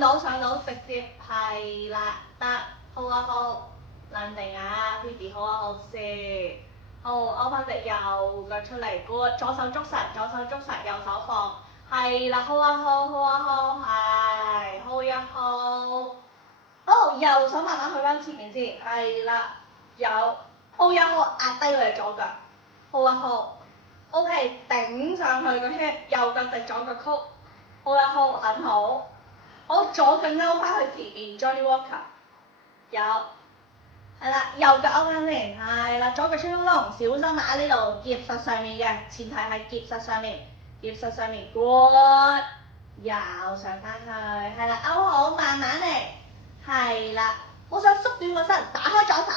上到，直接係啦，得，好啊好，冷靜啊 ，Phoebe 好啊好先，好勾翻隻右腳出嚟，good，左手捉實，右手放，係啦，好啊好，係，好一好，好右手慢慢去翻前面先，係啦，有，好一好壓低佢隻左腳，好啊好 ，OK 頂上去個 hip，右腳直左腳曲，好一好很好。好，左腳勾翻去前面 ，Johnny Walker， 有，係啦，右腳勾翻先，係啦，左腳穿窿，小心啊呢度夾實上面嘅，前提係夾實上面，good， 又上翻去，係啦，勾好，慢慢嚟，係啦，好想縮短個身，打開左手，